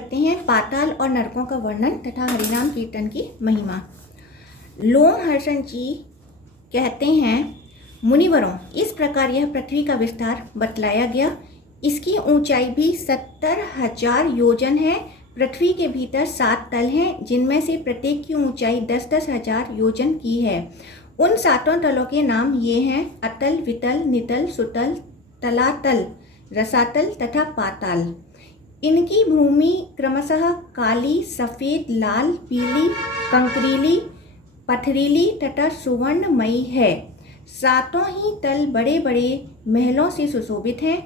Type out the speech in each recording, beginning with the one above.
करते हैं पाताल और नरकों का वर्णन तथा हरिनाम कीर्तन की महिमा। लोमहर्षण जी कहते हैं, मुनिवरों, इस प्रकार यह पृथ्वी का विस्तार बतलाया गया। इसकी ऊंचाई भी 70,000 योजन है। पृथ्वी के भीतर 7 तल हैं, जिनमें से प्रत्येक की ऊंचाई 10-10 हजार योजन की है। उन 7 तलों के नाम ये हैं: अतल, वितल, नितल, सुतल, तलातल, रसातल तथा पाताल। इनकी भूमि क्रमशः काली, सफ़ेद, लाल, पीली, कंकरीली, पथरीली तथा सुवर्णमयी है। 7 ही तल बड़े बड़े महलों से सुशोभित हैं।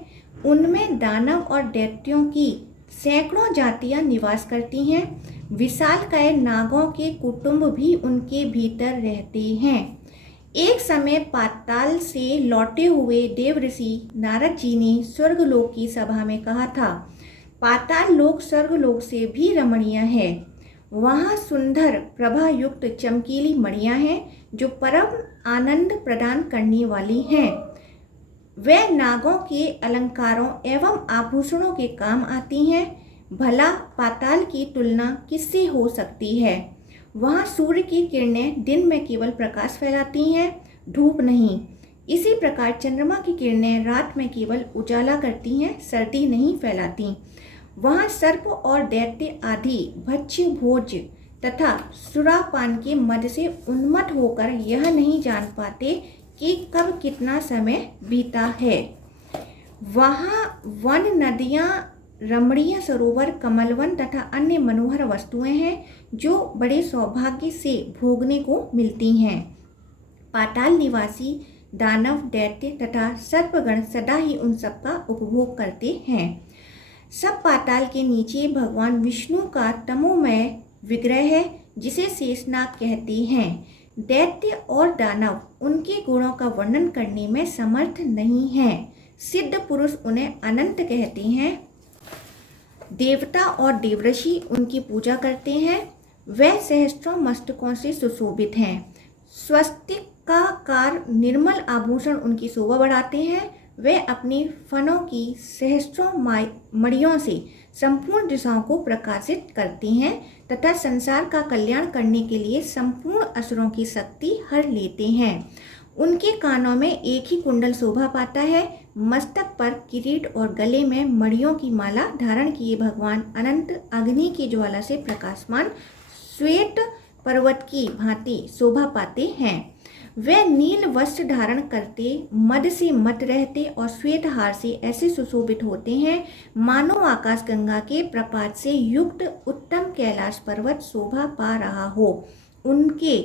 उनमें दानव और दैत्यों की सैकड़ों जातियां निवास करती हैं। विशालकाय नागों के कुटुंब भी उनके भीतर रहते हैं। एक समय पाताल से लौटे हुए देवऋषि नारद जी ने स्वर्गलोक की सभा में कहा था, पाताल लोक स्वर्गलोक से भी रमणीय है। वहाँ सुंदर प्रभा युक्त चमकीली मणियाँ हैं जो परम आनंद प्रदान करने वाली हैं। वे नागों के अलंकारों एवं आभूषणों के काम आती हैं। भला पाताल की तुलना किससे हो सकती है? वहाँ सूर्य की किरणें दिन में केवल प्रकाश फैलाती हैं, धूप नहीं। इसी प्रकार चंद्रमा की किरणें रात में केवल उजाला करती हैं, सर्दी नहीं फैलाती। वहाँ सर्प और दैत्य आदि भक्ष्य भोज तथा सुरापान के मद से उन्मत्त होकर यह नहीं जान पाते कि कब कितना समय बीता है। वहाँ वन, नदियाँ, रमणीय सरोवर, कमलवन तथा अन्य मनोहर वस्तुएं हैं जो बड़े सौभाग्य से भोगने को मिलती हैं। पाताल निवासी दानव, दैत्य तथा सर्पगण सदा ही उन सब का उपभोग करते हैं। सब पाताल के नीचे भगवान विष्णु का तमोमय विग्रह है, जिसे शेषनाग कहते हैं। दैत्य और दानव उनके गुणों का वर्णन करने में समर्थ नहीं हैं। सिद्ध पुरुष उन्हें अनंत कहते हैं। देवता और देवऋषि उनकी पूजा करते हैं। वह सहस्त्रों मस्तकों से सुशोभित हैं। स्वस्तिक का कार निर्मल आभूषण उनकी शोभा बढ़ाते हैं। वे अपनी फनों की सहस्त्रों मणियों से संपूर्ण दिशाओं को प्रकाशित करती हैं तथा संसार का कल्याण करने के लिए संपूर्ण असुरों की शक्ति हर लेते हैं। उनके कानों में एक ही कुंडल शोभा पाता है। मस्तक पर किरीट और गले में मणियों की माला धारण किए भगवान अनंत अग्नि की ज्वाला से प्रकाशमान श्वेत पर्वत की भांति शोभा पाते हैं। वे नील वस्त्र धारण करते, मद से मत रहते और श्वेत हार से ऐसे सुशोभित होते हैं मानो आकाश गंगा के प्रपात से युक्त उत्तम कैलाश पर्वत शोभा पा रहा हो। उनके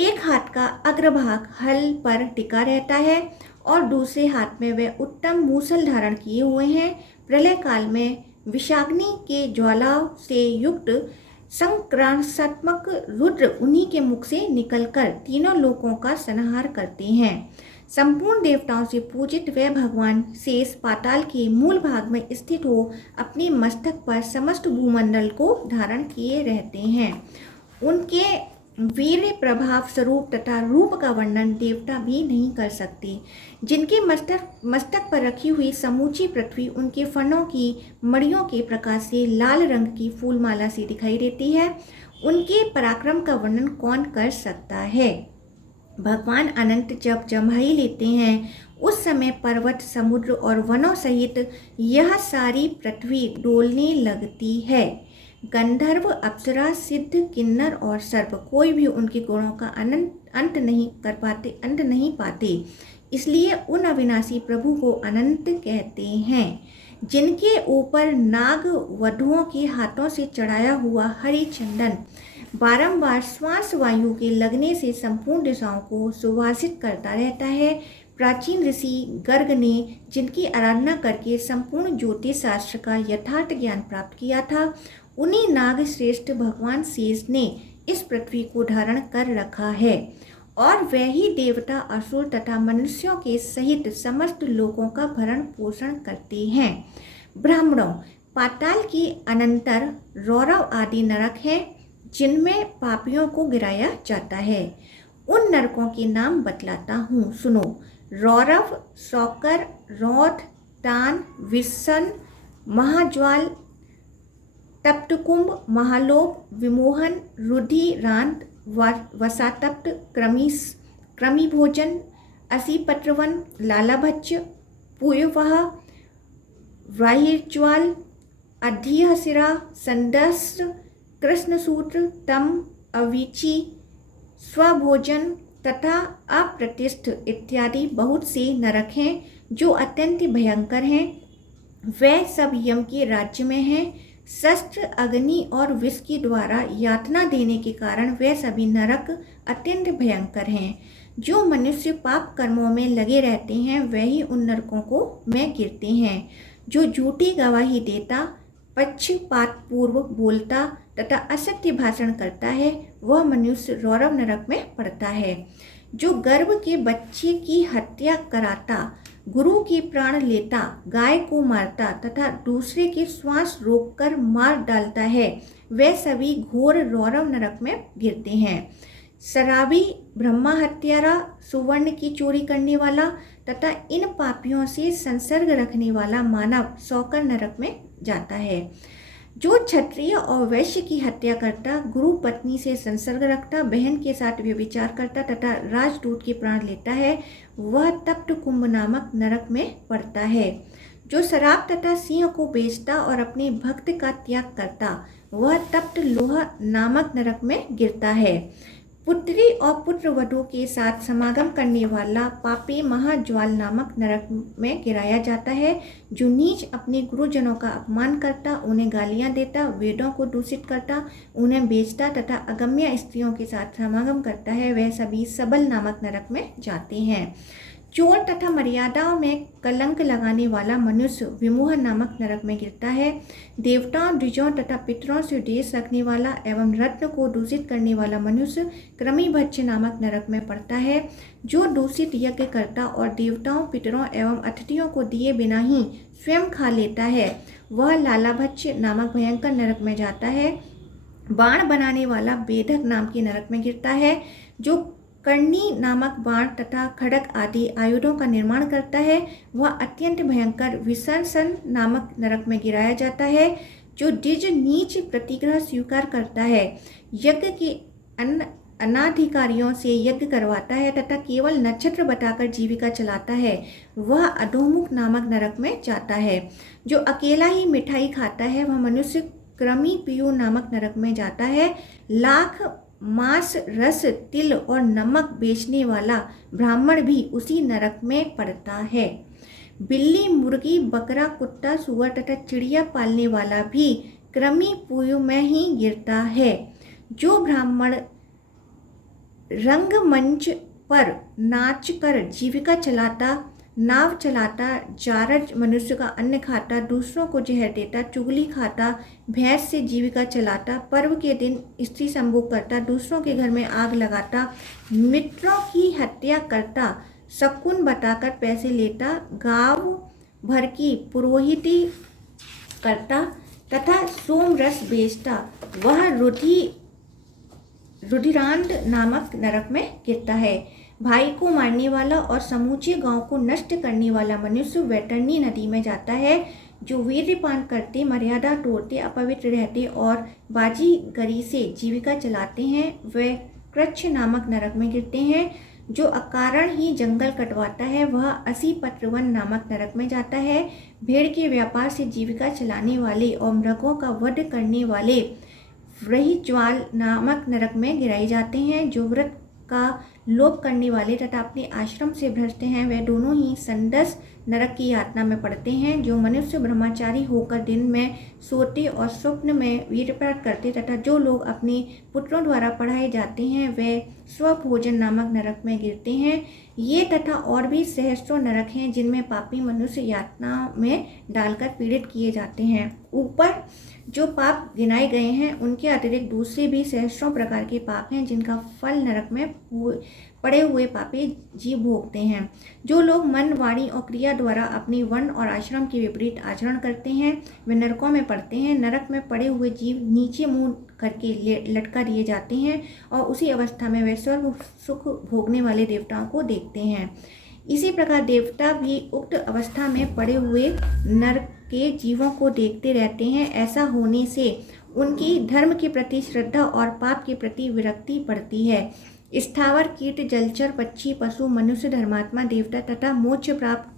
एक हाथ का अग्रभाग हल पर टिका रहता है और दूसरे हाथ में वे उत्तम मूसल धारण किए हुए हैं। प्रलय काल में विषाग्नि के ज्वालाओं से युक्त संक्रांतात्मक रुद्र उन्हीं के मुख से निकलकर तीनों लोकों का संहार करते हैं। संपूर्ण देवताओं से पूजित वे भगवान शेष पाताल के मूल भाग में स्थित हो अपने मस्तक पर समस्त भूमंडल को धारण किए रहते हैं। उनके वीर प्रभाव स्वरूप तथा रूप का वर्णन देवता भी नहीं कर सकते। जिनके मस्तक पर रखी हुई समूची पृथ्वी उनके फनों की मणियों के प्रकाश से लाल रंग की फूलमाला सी दिखाई देती है, उनके पराक्रम का वर्णन कौन कर सकता है? भगवान अनंत जब जम्हाई लेते हैं उस समय पर्वत, समुद्र और वनों सहित यह सारी पृथ्वी डोलने लगती है। गंधर्व, अप्सरा, सिद्ध, किन्नर और सर्प कोई भी उनके गुणों का अंत नहीं पाते। इसलिए उन अविनाशी प्रभु को अनंत कहते हैं। जिनके ऊपर नाग वधुओं के हाथों से चढ़ाया हुआ हरि चंदन बारंबार श्वास वायु के लगने से संपूर्ण दिशाओं को सुवासित करता रहता है। प्राचीन ऋषि गर्ग ने जिनकी आराधना करके संपूर्ण ज्योतिष शास्त्र का यथार्थ ज्ञान प्राप्त किया था, उन्हीं नाग श्रेष्ठ भगवान शेष ने इस पृथ्वी को धारण कर रखा है और वह ही देवता, असुर तथा मनुष्यों के सहित समस्त लोगों का भरण पोषण करते हैं। ब्राह्मणों, पाताल के अनंतर रौरव आदि नरक हैं जिनमें पापियों को गिराया जाता है। उन नरकों के नाम बतलाता हूँ, सुनो। रौरव, शौकर, रौथ, तान, विसन, महाज्वाल, तप्तकुंभ, महालोभ, विमोहन, रुधिरांत, वसातप्त, कृमिभोजन, असीपत्रवन, लालाभच्य, पूयवः, व्राह्यज्वाल, अधीहसिरा, संदस्त्र, कृष्णसूत्र, तम, अविची, स्वभोजन तथा अप्रतिष्ठ इत्यादि बहुत से नरक हैं जो अत्यंत भयंकर हैं। वह सब यम के राज्य में हैं। शस्त्र, अग्नि और विष के द्वारा यातना देने के कारण वे सभी नरक अत्यंत भयंकर हैं। जो मनुष्य पाप कर्मों में लगे रहते हैं वही उन नरकों को में गिरते हैं। जो झूठी गवाही देता, पक्षपातपूर्वक बोलता तथा असत्य भाषण करता है वह मनुष्य रौरव नरक में पड़ता है। जो गर्भ के बच्चे की हत्या कराता, गुरु के प्राण लेता, गाय को मारता तथा दूसरे के श्वास रोककर मार डालता है वे सभी घोर रौरव नरक में गिरते हैं। शराबी, ब्रह्मा हत्यारा, सुवर्ण की चोरी करने वाला तथा इन पापियों से संसर्ग रखने वाला मानव सौकर नरक में जाता है। जो क्षत्रिय और वैश्य की हत्या करता, गुरु पत्नी से संसर्ग रखता, बहन के साथ व्यभिचार करता तथा राजदूत के प्राण लेता है वह तप्त कुंभ नामक नरक में पड़ता है। जो शराब तथा सिंह को बेचता और अपने भक्त का त्याग करता वह तप्त लोहा नामक नरक में गिरता है। पुत्री और पुत्रवधू के साथ समागम करने वाला पापी महाज्वाल नामक नरक में गिराया जाता है। जो नीच अपने गुरुजनों का अपमान करता, उन्हें गालियां देता, वेदों को दूषित करता, उन्हें बेचता तथा अगम्य स्त्रियों के साथ समागम करता है वह सभी सबल नामक नरक में जाते हैं। चोर तथा मर्यादाओं में कलंक लगाने वाला मनुष्य विमोह नामक नरक में गिरता है। देवताओं, द्विजों तथा पितरों से द्वेष रखने वाला एवं रत्न को दूषित करने वाला मनुष्य कृमिभच्य नामक नरक में पड़ता है। जो दूषित यज्ञ करता और देवताओं, पितरों एवं अतिथियों को दिए बिना ही स्वयं खा लेता है वह लालाभच्य नामक भयंकर नरक में जाता है। बाण बनाने वाला बेधक नाम के नरक में गिरता है। जो कर्णी नामक बाण तथा खड़ग आदि आयुधों का निर्माण करता है वह अत्यंत भयंकर विसर्सन नामक नरक में गिराया जाता है। जो द्विज नीच प्रतिग्रह स्वीकार करता है, यज्ञ के अनाधिकारियों से यज्ञ करवाता है तथा केवल नक्षत्र बताकर जीविका चलाता है वह अधोमुख नामक नरक में जाता है। जो अकेला ही मिठाई खाता है वह मनुष्य कृमि पीयू नामक नरक में जाता है। लाख मांस, रस, तिल और नमक बेचने वाला ब्राह्मण भी उसी नरक में पड़ता है। बिल्ली, मुर्गी, बकरा, कुत्ता, सुअर तथा चिड़िया पालने वाला भी कृमि पीयू में ही गिरता है। जो ब्राह्मण रंगमंच पर नाचकर जीविका चलाता, नाव चलाता, जारज मनुष्य का अन्न खाता, दूसरों को जहर देता, चुगली खाता, भैंस से जीविका चलाता, पर्व के दिन स्त्री संभोग करता, दूसरों के घर में आग लगाता, मित्रों की हत्या करता, शकुन बताकर पैसे लेता, गांव भर की पुरोहिती करता तथा सोम रस बेचता वह रुधिरांत नामक नरक में गिरता है। भाई को मारने वाला और समूचे गांव को नष्ट करने वाला मनुष्य वैतरणी नदी में जाता है। जो वीर्यपान करते, मर्यादा तोड़ते, अपवित्र रहते और बाजीगरी से जीविका चलाते हैं वे कृच्छ नामक नरक में गिरते हैं। जो अकारण ही जंगल कटवाता है वह असीपत्रवन नामक नरक में जाता है। भेड़ के व्यापार से जीविका चलाने वाले और मृगों का वध करने वाले व्राह्यज्वाल नामक नरक में गिराए जाते हैं। जो व्रत का लोभ करने वाले तथा अपने आश्रम से भ्रष्ट हैं वे दोनों ही संदस नरक की यातना में पड़ते हैं। जो मनुष्य ब्रह्मचारी होकर दिन में सोते और स्वप्न में वीर्यपात करते तथा जो लोग अपने पुत्रों द्वारा पढ़ाए जाते हैं वे स्वभोजन नामक नरक में गिरते हैं। ये तथा और भी सहस्त्रों नरक हैं जिनमें पापी मनुष्य यातना में डालकर पीड़ित किए जाते हैं। ऊपर जो पाप गिनाए गए हैं उनके अतिरिक्त दूसरे भी सहस्त्रों प्रकार के पाप हैं जिनका फल नरक में पड़े हुए पापी जीव भोगते हैं। जो लोग मन, वाणी और क्रिया द्वारा अपने वर्ण और आश्रम के विपरीत आचरण करते हैं वे नरकों में पड़ते हैं। नरक में पड़े हुए जीव नीचे मुंह करके लटका दिए जाते हैं और उसी अवस्था में वे स्वर्ग सुख भोगने वाले देवताओं को देखते हैं। इसी प्रकार देवता भी उक्त अवस्था में पड़े हुए नरक के जीवों को देखते रहते हैं। ऐसा होने से उनकी धर्म के प्रति श्रद्धा और पाप के प्रति विरक्ति बढ़ती है। स्थावर, कीट, जलचर, पक्षी, पशु, मनुष्य, धर्मात्मा, देवता तथा मोक्ष प्राप्त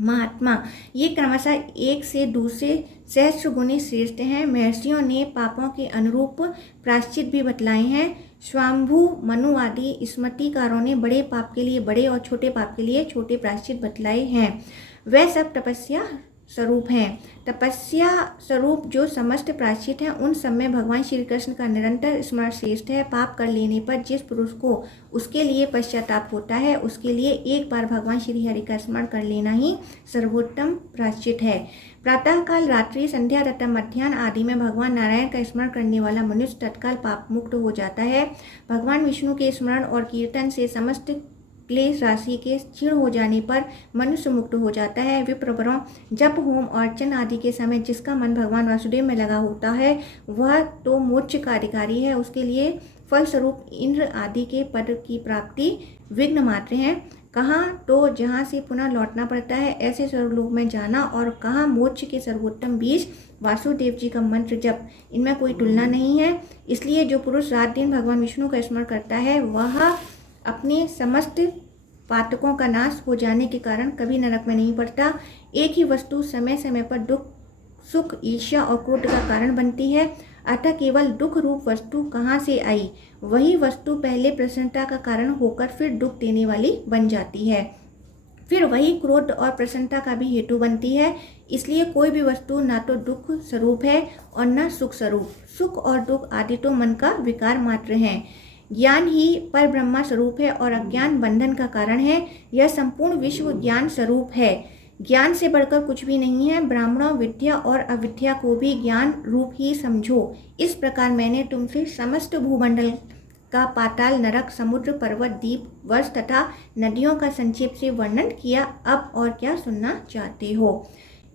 महात्मा ये क्रमशः एक से दूसरे सहस्त्र गुने श्रेष्ठ हैं। महर्षियों ने पापों के अनुरूप प्रायश्चित भी बतलाए हैं। स्वाम्भु, मनु आदि स्मृतिकारों ने बड़े पाप के लिए बड़े और छोटे पाप के लिए छोटे प्रायश्चित बतलाए हैं। वह सब तपस्या स्वरूप हैं। तपस्या स्वरूप जो समस्त प्रायश्चित हैं उन सब में भगवान श्री कृष्ण का निरंतर स्मरण श्रेष्ठ है। पाप कर लेने पर जिस पुरुष को उसके लिए पश्चाताप होता है उसके लिए एक बार भगवान श्री हरि का स्मरण कर लेना ही सर्वोत्तम प्रायश्चित है। प्रातःकाल, रात्रि, संध्या तथा मध्याह्न आदि में भगवान नारायण का स्मरण करने वाला मनुष्य तत्काल पाप मुक्त हो जाता है। भगवान विष्णु के स्मरण और कीर्तन से समस्त क्लेश राशि के क्षीण हो जाने पर मनुष्य मुक्त हो जाता है। विप्रवरों, जप, होम और अर्चन आदि के समय जिसका मन भगवान वासुदेव में लगा होता है वह तो मोक्ष का अधिकारी है। उसके लिए फलस्वरूप इंद्र आदि के पद की प्राप्ति विघ्न मात्र है। कहाँ तो जहाँ से पुनः लौटना पड़ता है ऐसे स्वर्गलोक में जाना और कहाँ मोक्ष के सर्वोत्तम बीज वासुदेव जी का मंत्र जप, इनमें कोई तुलना नहीं है। इसलिए जो पुरुष रात दिन भगवान विष्णु का स्मरण करता है वह अपने समस्त पातकों का नाश हो जाने के कारण कभी नरक में नहीं पड़ता। एक ही वस्तु समय समय पर दुख, सुख, ईर्ष्या और क्रोध का कारण बनती है। अतः केवल दुख रूप वस्तु कहाँ से आई, वही वस्तु पहले प्रसन्नता का कारण होकर फिर दुख देने वाली बन जाती है। फिर वही क्रोध और प्रसन्नता का भी हेतु बनती है। इसलिए कोई भी वस्तु ना तो दुख स्वरूप है और न सुख स्वरूप। सुख और दुख आदि तो मन का विकार मात्र हैं। ज्ञान ही पर ब्रह्मा स्वरूप है और अज्ञान बंधन का कारण है। यह संपूर्ण विश्व ज्ञान स्वरूप है। ज्ञान से बढ़कर कुछ भी नहीं है। ब्राह्मणों, विद्या और अविद्या को भी ज्ञान रूप ही समझो। इस प्रकार मैंने तुमसे समस्त भूमंडल का पाताल, नरक, समुद्र, पर्वत, द्वीप, वर्ष तथा नदियों का संक्षेप से वर्णन किया। अब और क्या सुनना चाहते हो?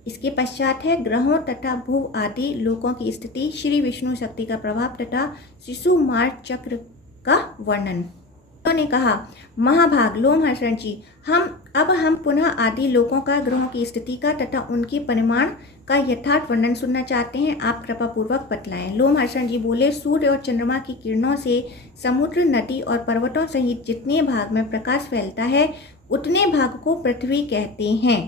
इसके पश्चात है ग्रहों तथा भू आदि लोकों की स्थिति, श्री विष्णु शक्ति का प्रभाव तथा शिशु मार्ग चक्र का वर्णन। उन्होंने कहा, महाभाग लोमहर्षण जी, हम पुनः आदि लोकों का, ग्रहों की स्थिति का तथा उनके परिमाण का यथार्थ वर्णन सुनना चाहते हैं। आप कृपा पूर्वक बतलाएं। लोमहर्षण जी बोले, सूर्य और चंद्रमा की किरणों से समुद्र, नदी और पर्वतों सहित जितने भाग में प्रकाश फैलता है उतने भाग को पृथ्वी कहते हैं।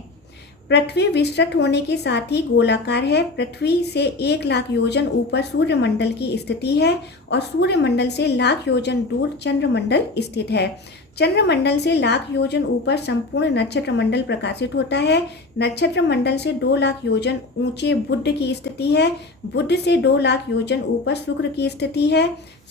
पृथ्वी विस्तृत होने के साथ ही गोलाकार है। पृथ्वी से 1,00,000 योजन ऊपर सूर्यमंडल की स्थिति है और सूर्यमंडल से 1,00,000 योजन दूर चंद्रमंडल स्थित है। चंद्रमंडल से 1,00,000 योजन ऊपर संपूर्ण नक्षत्र मंडल प्रकाशित होता है। नक्षत्र मंडल से 2,00,000 योजन ऊंचे बुध की स्थिति है। बुध से 2,00,000 योजन ऊपर शुक्र की स्थिति है।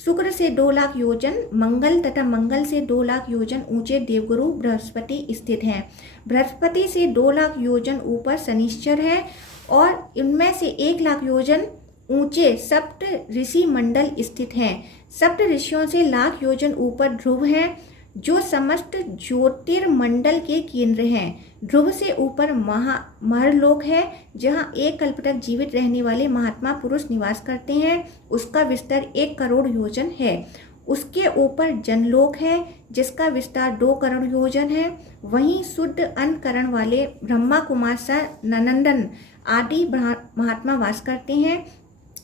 शुक्र से 2,00,000 योजन मंगल तथा मंगल से 2,00,000 योजन ऊंचे देवगुरु बृहस्पति स्थित हैं। बृहस्पति से 2,00,000 योजन ऊपर शनिश्चर है और इनमें से 1,00,000 योजन ऊंचे सप्त ऋषि मंडल स्थित हैं। सप्त ऋषियों से 1,00,000 योजन ऊपर ध्रुव हैं जो समस्त ज्योतिर्मंडल के केंद्र हैं। ध्रुव से ऊपर महरलोक है जहां एक कल्प तक जीवित रहने वाले महात्मा पुरुष निवास करते हैं। उसका विस्तार 1 करोड़ योजन है। उसके ऊपर जनलोक है जिसका विस्तार 2 करोड़ योजन है। वहीं शुद्ध अंतकरण वाले ब्रह्मा कुमार सा नंदन आदि महात्मा वास करते हैं।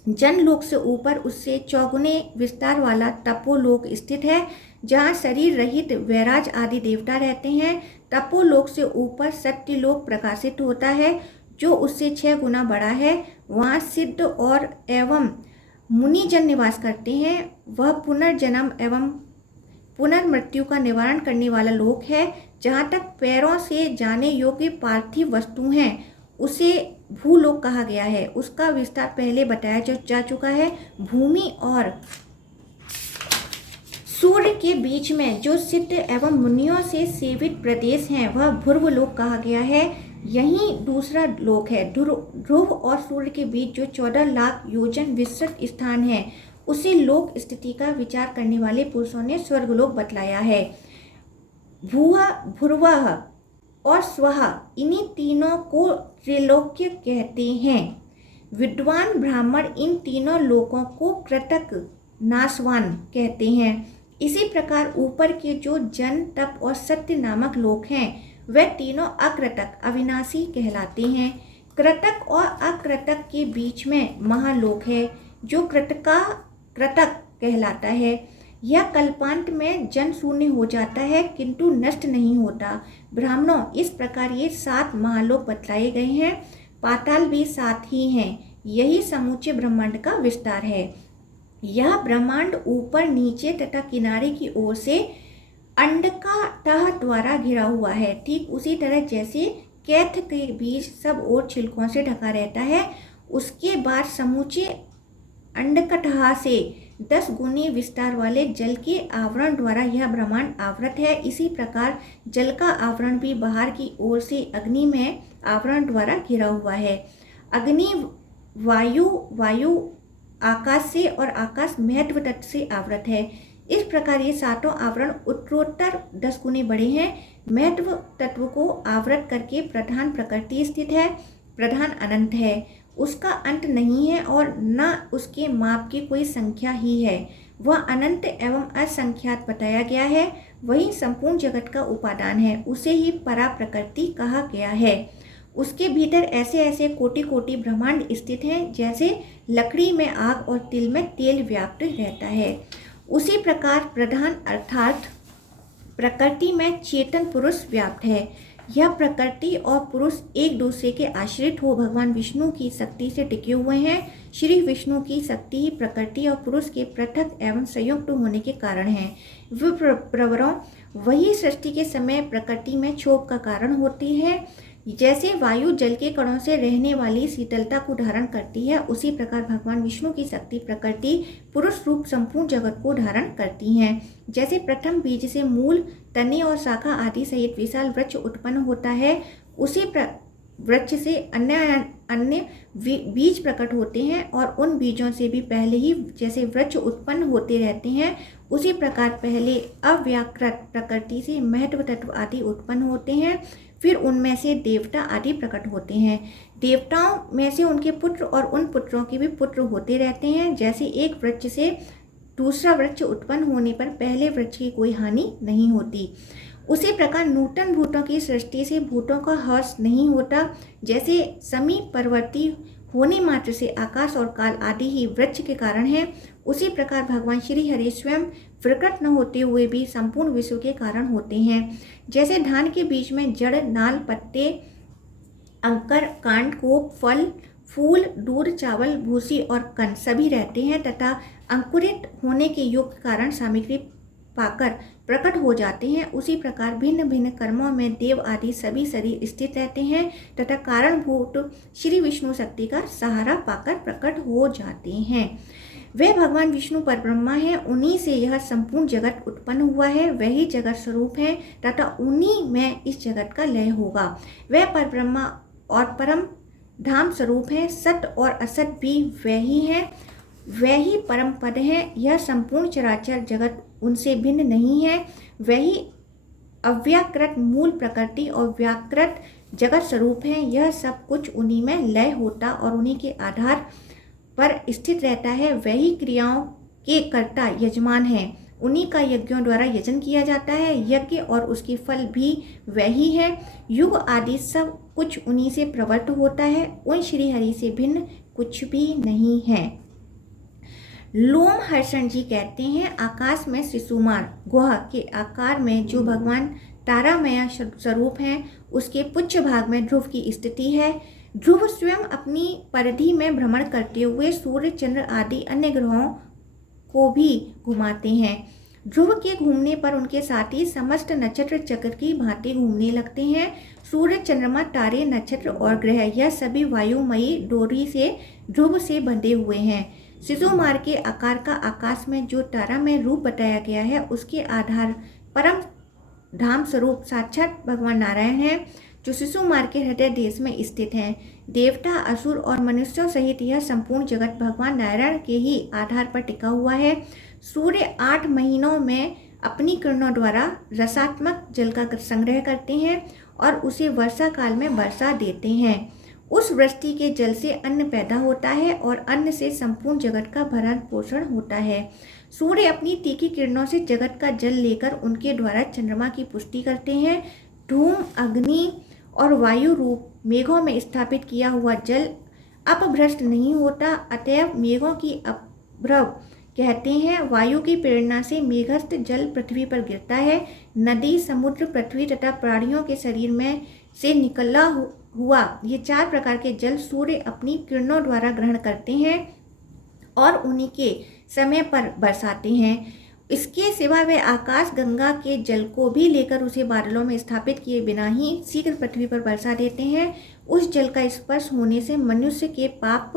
जनलोक से ऊपर उससे चौगुने विस्तार वाला तपोलोक स्थित है जहाँ शरीर रहित वैराज आदि देवता रहते हैं। तपोलोक से ऊपर सत्यलोक प्रकाशित होता है जो उससे 6 गुना बड़ा है। वहाँ सिद्ध और एवं मुनिजन निवास करते हैं। वह पुनर्जन्म एवं पुनर्मृत्यु का निवारण करने वाला लोक है। जहाँ तक पैरों से जाने योग्य पार्थिव वस्तु हैं उसे भूलोक कहा गया है। उसका विस्तार पहले बताया जा चुका है। भूमि और सूर्य के बीच में जो सिद्ध एवं मुनियों से सेवित प्रदेश हैं वह भूर्वलोक कहा गया है। यही दूसरा लोक है। ध्रुव और सूर्य के बीच जो 14,00,000 योजन विस्तृत स्थान है उसे लोक स्थिति का विचार करने वाले पुरुषों ने स्वर्गलोक बतलाया है। भूः, भूर्वः और स्वः, इन्हीं तीनों को त्रिलोक्य कहते हैं। विद्वान ब्राह्मण इन तीनों लोकों को कृतक, नाशवान कहते हैं। इसी प्रकार ऊपर के जो जन, तप और सत्य नामक लोक हैं वे तीनों अकृतक, अविनाशी कहलाते हैं। कृतक और अकृतक के बीच में महालोक है। जो कृतक कहलाता है। यह कल्पांत में जन शून्य हो जाता है किंतु नष्ट नहीं होता। ब्राह्मणों, इस प्रकार ये 7 महालोक बतलाए गए हैं। पाताल भी 7 ही हैं। यही समूचे ब्रह्मांड का विस्तार है। यह ब्रह्मांड ऊपर, नीचे तथा किनारे की ओर से अंडकातः द्वारा घिरा हुआ है। ठीक उसी तरह जैसे कैथ के बीज सब ओर छिलकों से ढका रहता है, उसके बाद समूचे अंडकटहा से 10 गुनी विस्तार वाले जल के आवरण द्वारा यह ब्रह्मांड आवृत है। इसी प्रकार जल का आवरण भी बाहर की ओर से अग्नि में आवरण द्वारा घिरा हुआ है। अग्नि वायु आकाश से और आकाश महत्व तत्व से आवृत है। इस प्रकार ये 7 आवरण उत्तरोत्तर 10 गुने बड़े हैं। महत्व तत्व को आवृत करके प्रधान प्रकृति स्थित है। प्रधान अनंत है, उसका अंत नहीं है और न उसके माप की कोई संख्या ही है। वह अनंत एवं असंख्यात बताया गया है। वही संपूर्ण जगत का उपादान है। उसे ही परा प्रकृति कहा गया है। उसके भीतर ऐसे ऐसे कोटि कोटि ब्रह्मांड स्थित हैं, जैसे लकड़ी में आग और तिल में तेल व्याप्त रहता है। उसी प्रकार प्रधान अर्थात प्रकृति में चेतन पुरुष व्याप्त है। यह प्रकृति और पुरुष एक दूसरे के आश्रित हो भगवान विष्णु की शक्ति से टिके हुए हैं। श्री विष्णु की शक्ति ही प्रकृति और पुरुष के पृथक एवं संयुक्त होने के कारण है। प्रवरों, वही सृष्टि के समय प्रकृति में क्षोभ का कारण होती है। जैसे वायु जल के कणों से रहने वाली शीतलता को धारण करती है, उसी प्रकार भगवान विष्णु की शक्ति प्रकृति पुरुष रूप संपूर्ण जगत को धारण करती हैं। जैसे प्रथम बीज से मूल, तने और शाखा आदि सहित विशाल वृक्ष उत्पन्न होता है, उसी वृक्ष से अन्य बीज प्रकट होते हैं और उन बीजों से भी पहले ही जैसे वृक्ष उत्पन्न होते रहते हैं, उसी प्रकार पहले अव्याकृत प्रकृति से महत्व तत्व आदि उत्पन्न होते हैं। फिर उनमें से देवता आदि प्रकट होते हैं। देवताओं में से उनके पुत्र और उन पुत्रों के भी पुत्र होते रहते हैं। जैसे एक वृक्ष से दूसरा वृक्ष उत्पन्न होने पर पहले वृक्ष की कोई हानि नहीं होती, उसी प्रकार नूतन भूतों की सृष्टि से भूतों का ह्रास नहीं होता। जैसे समीप परवर्ती होने मात्र से आकाश और काल आदि ही वृक्ष के कारण है, उसी प्रकार भगवान श्री हरि स्वयं प्रकट न होते हुए भी संपूर्ण विश्व के कारण होते हैं। जैसे धान के बीज में जड़, नाल, पत्ते, अंकर, कांड, कोप, फल, फूल, दूध, चावल, भूसी और कण सभी रहते हैं तथा अंकुरित होने के योग्य कारण सामग्री पाकर प्रकट हो जाते हैं, उसी प्रकार भिन्न भिन्न कर्मों में देव आदि सभी शरीर स्थित रहते हैं तथा कारणभूत श्री विष्णु शक्ति का सहारा पाकर प्रकट हो जाते हैं। वे भगवान विष्णु परब्रह्मा है, उन्हीं से यह संपूर्ण जगत उत्पन्न हुआ है। वही जगत स्वरूप है तथा उन्हीं में इस जगत का लय होगा। वह परब्रह्मा और परम धाम स्वरूप है। सत्य और असत भी वही है, वही परम पद है। यह संपूर्ण चराचर जगत उनसे भिन्न नहीं है। वही अव्याकृत मूल प्रकृति और व्याकृत जगत स्वरूप है। यह सब कुछ उन्हीं में लय होता और उन्हीं के आधार पर स्थित रहता है। वही क्रियाओं के कर्ता यजमान है। उन्हीं का यज्ञों द्वारा यजन किया जाता है। यज्ञ और उसके फल भी वही है। युग आदि सब कुछ उन्हीं से प्रवृत्त होता है। उन श्री हरि से भिन्न कुछ भी नहीं है। लोम हर्षण जी कहते हैं, आकाश में शिशुमार गुहा के आकार में जो भगवान तारामय स्वरूप हैं, उसके पुच्छ भाग में ध्रुव की स्थिति है। ध्रुव स्वयं अपनी परिधि में भ्रमण करते हुए सूर्य, चंद्र आदि अन्य ग्रहों को भी घुमाते हैं। ध्रुव के घूमने पर उनके साथी समस्त नक्षत्र चक्र की भांति घूमने लगते हैं। सूर्य, चंद्रमा, तारे, नक्षत्र और ग्रह यह सभी वायुमयी डोरी से ध्रुव से बंधे हुए हैं। शिशुमार के आकार का आकाश में जो तारा में रूप बताया गया है, उसके आधार परम धाम स्वरूप साक्षात भगवान नारायण हैं, जो शिशुमार के हृदय देश में स्थित हैं। देवता, असुर और मनुष्यों सहित यह संपूर्ण जगत भगवान नारायण के ही आधार पर टिका हुआ है। सूर्य 8 महीनों में अपनी किरणों द्वारा रसात्मक जल का संग्रह करते हैं और उसे वर्षा काल में वर्षा देते हैं। उस वृष्टि के जल से अन्न पैदा होता है और अन्न से संपूर्ण जगत का भरण पोषण होता है। सूर्य अपनी तीखी किरणों से जगत का जल लेकर उनके द्वारा चंद्रमा की पुष्टि करते हैं। धूम, अग्नि और वायु रूप मेघों में स्थापित किया हुआ जल अपभ्रष्ट नहीं होता, अतएव मेघों की अपभ्रव कहते हैं। वायु की प्रेरणा से मेघस्थ जल पृथ्वी पर गिरता है। नदी, समुद्र, पृथ्वी तथा प्राणियों के शरीर में से निकला हुआ ये 4 प्रकार के जल सूर्य अपनी किरणों द्वारा ग्रहण करते हैं और उन्हीं के समय पर बरसाते हैं। इसके सिवा वे आकाश गंगा के जल को भी लेकर उसे बादलों में स्थापित किए बिना ही शीघ्र पृथ्वी पर बरसा देते हैं। उस जल का स्पर्श होने से मनुष्य के पाप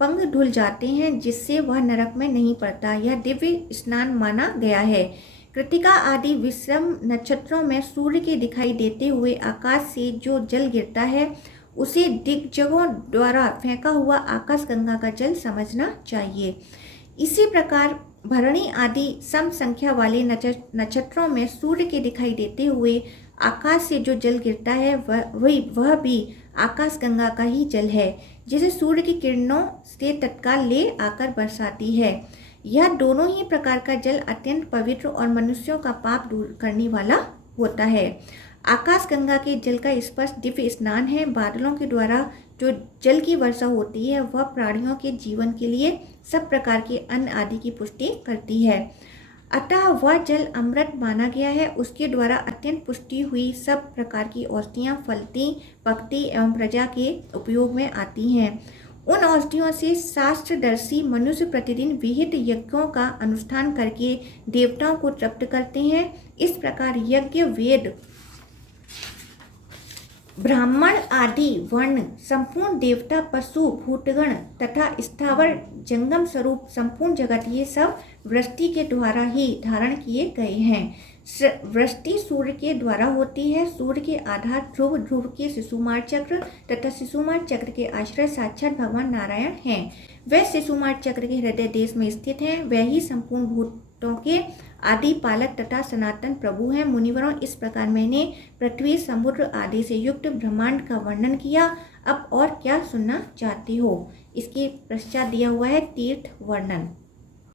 पंग धुल जाते हैं, जिससे वह नरक में नहीं पड़ता। यह दिव्य स्नान माना गया है। कृतिका आदि विषम नक्षत्रों में सूर्य के दिखाई देते हुए आकाश से जो जल गिरता है उसे दिग्गजों द्वारा फेंका हुआ आकाश गंगा का जल समझना चाहिए। इसी प्रकार भरणी आदि सम संख्या वाले नक्षत्रों में सूर्य के दिखाई देते हुए आकाश से जो जल गिरता है वह भी आकाश गंगा का ही जल है, जिसे सूर्य की किरणों से तत्काल ले आकर बरसाती है। यह दोनों ही प्रकार का जल अत्यंत पवित्र और मनुष्यों का पाप दूर करने वाला होता है। आकाश गंगा के जल का स्पर्श दिव्य स्नान है। बादलों के द्वारा जो जल की वर्षा होती है वह प्राणियों के जीवन के लिए सब प्रकार के अन्न आदि की पुष्टि करती है, अतः वह जल अमृत माना गया है। उसके द्वारा अत्यंत पुष्टि हुई सब प्रकार की औषधियाँ फलती, पकती एवं प्रजा के उपयोग में आती हैं। उन औषधियों से शास्त्रदर्शी मनुष्य प्रतिदिन विहित यज्ञों का अनुष्ठान करके देवताओं को तृप्त करते हैं। इस प्रकार यज्ञ, वेद, ब्राह्मण आदि वर्ण, संपूर्ण देवता, पशु, भूतगण तथा स्थावर जंगम स्वरूप संपूर्ण जगत ये सब वृष्टि के द्वारा ही धारण किए गए हैं। वृष्टि सूर्य के द्वारा होती है। सूर्य के आधार ध्रुव, ध्रुव के शिशुमार चक्र तथा शिशुमार चक्र के आश्रय साक्षात भगवान नारायण हैं। वे शिशुमार चक्र के हृदय देश में स्थित हैं। वे ही संपूर्ण भूतों के आदि पालक तथा सनातन प्रभु हैं। मुनिवरों, इस प्रकार मैंने पृथ्वी, समुद्र आदि से युक्त ब्रह्मांड का वर्णन किया। अब और क्या सुनना चाहते हो? इसके पश्चात दिया हुआ है तीर्थ वर्णन।